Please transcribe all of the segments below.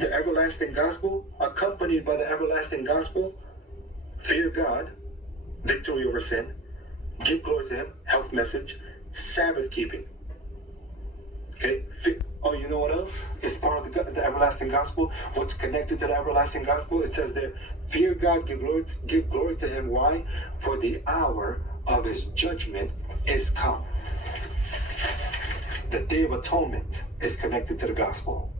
the everlasting gospel, accompanied by the everlasting gospel, fear God, victory over sin, give glory to Him, health message, Sabbath keeping. Okay. Oh, you know what else is part of the everlasting gospel? What's connected to the everlasting gospel? It says there, fear God, give glory to Him. Why? For the hour of His judgment is come. The Day of Atonement is connected to the gospel.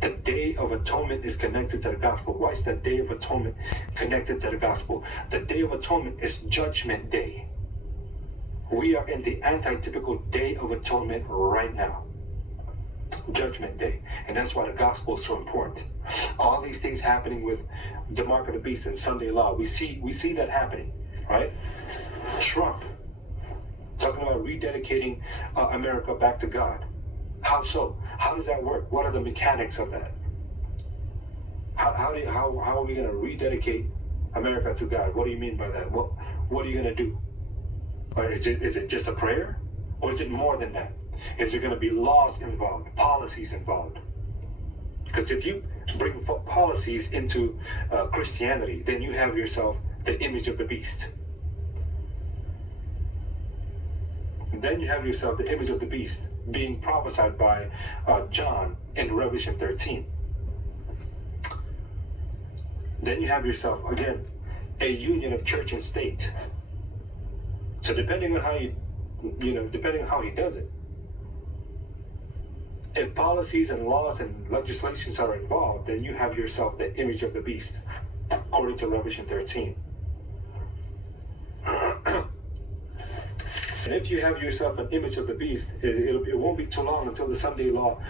The Day of Atonement is connected to the gospel. Why is the Day of Atonement connected to the gospel? The Day of Atonement is Judgment Day. We are in the anti-typical Day of Atonement right now. Judgment Day. And that's why the gospel is so important. All these things happening with the mark of the beast and Sunday law. We see that happening, right? Trump talking about rededicating America back to God. How so? How does that work? What are the mechanics of that? How are we going to rededicate America to God? What do you mean by that? What are you going to do? Is it just a prayer? Or is it more than that? Is there going to be laws involved, policies involved? Because if you bring policies into Christianity, then you have yourself the image of the beast. And then you have yourself the image of the beast being prophesied by John in Revelation 13. Then you have yourself, again, a union of church and state. So depending on how depending on how he does it, if policies and laws and legislations are involved, then you have yourself the image of the beast, according to Revelation 13. And if you have yourself an image of the beast, it won't be too long until the Sunday law,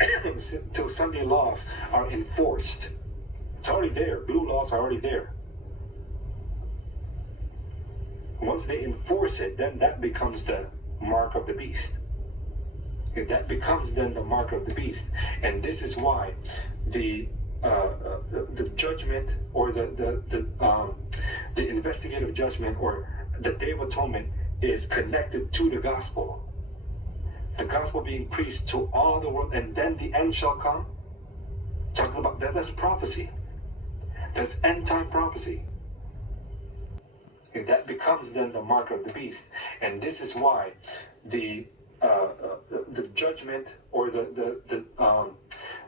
until Sunday laws are enforced. It's already there. Blue laws are already there. Once they enforce it, then that becomes the mark of the beast. That becomes then the mark of the beast. And this is why the judgment, or the investigative judgment, or the Day of Atonement, is connected to the gospel. The gospel being preached to all the world, and then the end shall come. Talking about that, that's prophecy. That's end time prophecy. And that becomes then the mark of the beast. And this is why the judgment, or the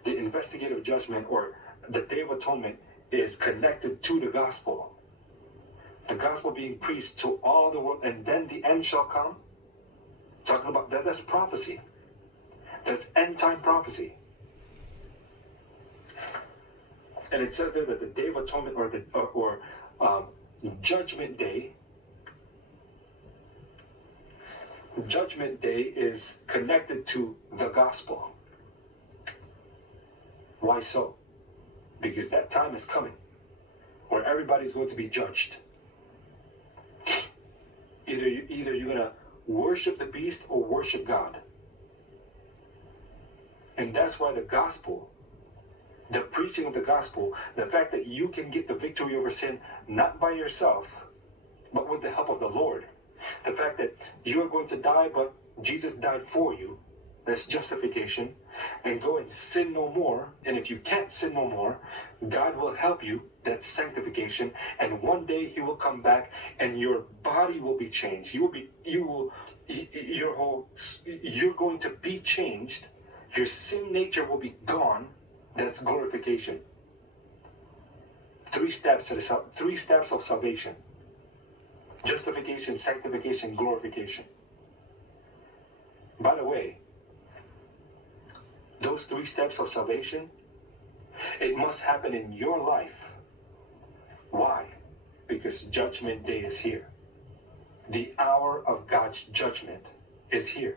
investigative judgment, or the Day of Atonement, is connected to the gospel. The gospel being preached to all the world, and then the end shall come. Talking about that, that's prophecy. That's end time prophecy. And it says there that the Day of Atonement, or Judgment Day, Judgment Day is connected to the gospel. Why so? Because that time is coming where everybody's going to be judged. Either you're going to worship the beast or worship God. And that's why the gospel, the preaching of the gospel, the fact that you can get the victory over sin not by yourself, but with the help of the Lord. The fact that you are going to die, but Jesus died for you, that's justification. And go and sin no more. And if you can't sin no more, God will help you, that's sanctification. And one day He will come back, and your body will be changed. You're going to be changed. Your sin nature will be gone. That's glorification. Three steps of salvation: justification, sanctification, glorification. By the way, those 3 steps of salvation, it must happen in your life. Why? Because Judgment Day is here. The hour of God's judgment is here.